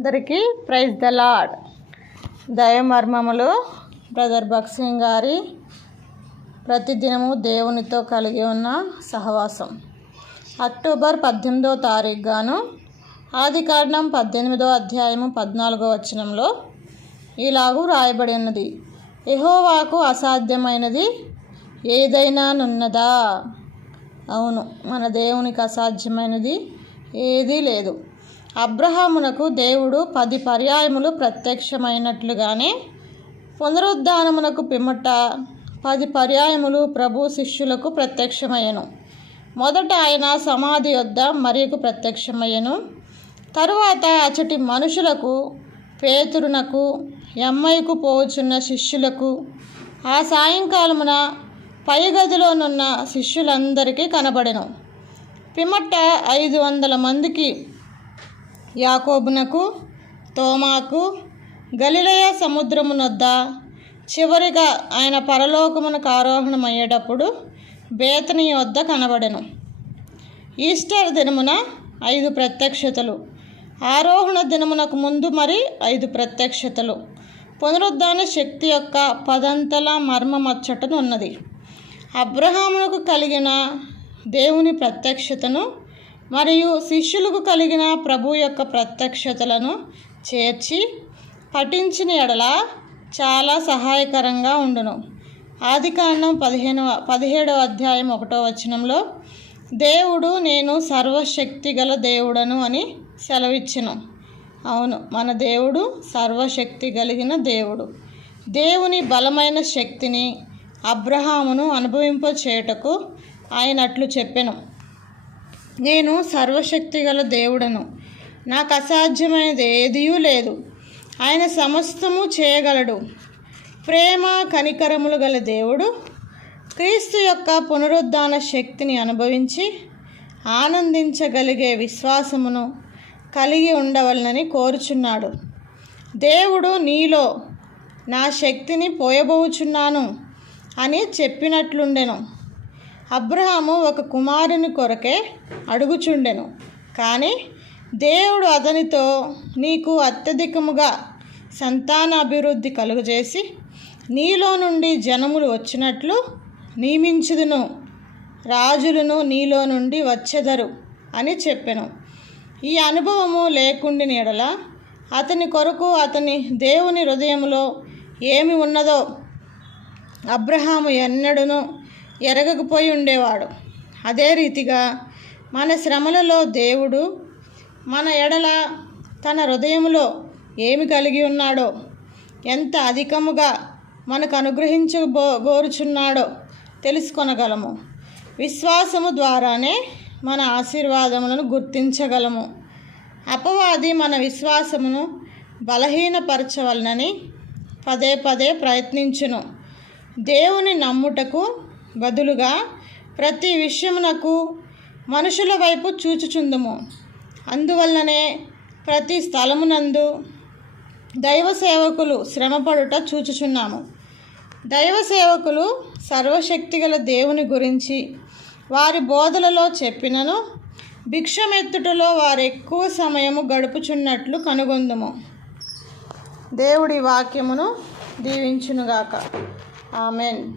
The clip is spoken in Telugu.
అందరికీ ప్రైజ్ ద లాడ్ దయమర్మములు బ్రదర్ భక్సింగ్ గారి ప్రతిదినము దేవునితో కలిగి ఉన్న సహవాసం. అక్టోబర్ పద్దెనిమిదో తారీఖు గాను ఆది కాండం పద్దెనిమిదో అధ్యాయము పద్నాలుగో వచనంలో ఇలాగూ రాయబడి ఉన్నది. ఎహోవాకు అసాధ్యమైనది ఏదైనా నున్నదా? అవును మన దేవునికి అసాధ్యమైనది ఏదీ లేదు. అబ్రహామునకు దేవుడు పది పర్యాయములు ప్రత్యక్షమైనట్లుగానే పునరుద్ధానమునకు పిమ్మట పది పర్యాయములు ప్రభు శిష్యులకు ప్రత్యక్షమయ్యను. మొదట ఆయన సమాధి యొద్ద మరియకు ప్రత్యక్షమయ్యను. తరువాత అచటి మనుషులకు పేతురునకు ఎమ్మయ్యకు పోవచ్చున్న శిష్యులకు ఆ సాయంకాలమున పై గదిలోనున్న శిష్యులందరికీ కనబడెను. పిమ్మట ఐదు వందల మందికి యాకోబునకు తోమాకు గలిలయ సముద్రమునొద్ద చివరిగా ఆయన పరలోకమునకు ఆరోహణమయ్యేటప్పుడు బేతని వద్ద కనబడెను. ఈస్టర్ దినమున ఐదు ప్రత్యక్షతలు. ఆరోహణ దినమునకు ముందు మరి ఐదు ప్రత్యక్షతలు. పునరుద్ధాన శక్తి యొక్క పదంతల మర్మమచ్చటనున్నది. అబ్రహామునకు కలిగిన దేవుని ప్రత్యక్షతను మరియు శిష్యులకు కలిగిన ప్రభు యొక్క ప్రత్యక్షతలను చేర్చి పఠించిన ఎడల చాలా సహాయకరంగా ఉండును. ఆది కాండం పదిహేను పదిహేడవ అధ్యాయం ఒకటో వచనంలో దేవుడు నేను సర్వశక్తి గల దేవుడను అని సెలవిచ్చును. అవును మన దేవుడు సర్వశక్తి కలిగిన దేవుడు. దేవుని బలమైన శక్తిని అబ్రహామును అనుభవింపచేయటకు ఆయన అట్లు చెప్పెను. నేను సర్వశక్తి గల దేవుడను. నాకు అసాధ్యమైనది ఏదియూ లేదు. ఆయన సమస్తము చేయగలడు. ప్రేమ కనికరములు గల దేవుడు. క్రీస్తు యొక్క పునరుద్ధాన శక్తిని అనుభవించి ఆనందించగలిగే విశ్వాసమును కలిగి ఉండవలనని కోరుచున్నాడు. దేవుడు నీలో నా శక్తిని పోయబోచున్నాను అని చెప్పినట్లుండెను. అబ్రహాము ఒక కుమారుని కొరకే అడుగుచుండెను. కానీ దేవుడు అతనితో నీకు అత్యధికముగా సంతాన అభివృద్ధి కలుగజేసి నీలో నుండి జనములు వచ్చినట్లు నియమించుదును. రాజులను నీలో నుండి వచ్చెదరు అని చెప్పెను. ఈ అనుభవము లేకుండి నీడల అతని కొరకు అతని దేవుని హృదయంలో ఏమి ఉన్నదో అబ్రహాము ఎన్నడను ఎరగకపోయి ఉండేవాడు. అదే రీతిగా మన శ్రమలలో దేవుడు మన ఎడల తన హృదయంలో ఏమి కలిగి ఉన్నాడో ఎంత అధికముగా మనకు అనుగ్రహించబో గోరుచున్నాడో తెలుసుకొనగలము. విశ్వాసము ద్వారానే మన ఆశీర్వాదములను గుర్తించగలము. అపవాది మన విశ్వాసమును బలహీనపరచవలనని పదే పదే ప్రయత్నించును. దేవుని నమ్ముటకు బదులుగా ప్రతి విషయమునకు మనుషుల వైపు చూచుచుందుము. అందువల్లనే ప్రతి స్థలమునందు దైవ సేవకులు శ్రమపడుట చూచుచున్నాము. దైవ సేవకులు సర్వశక్తిగల దేవుని గురించి వారి బోధలలో చెప్పినను భిక్షమెత్తుటలో వారు ఎక్కువ సమయము గడుపుచున్నట్లు కనుగొందుము. దేవుడి వాక్యమును దీవించునుగాక. ఆమెన్.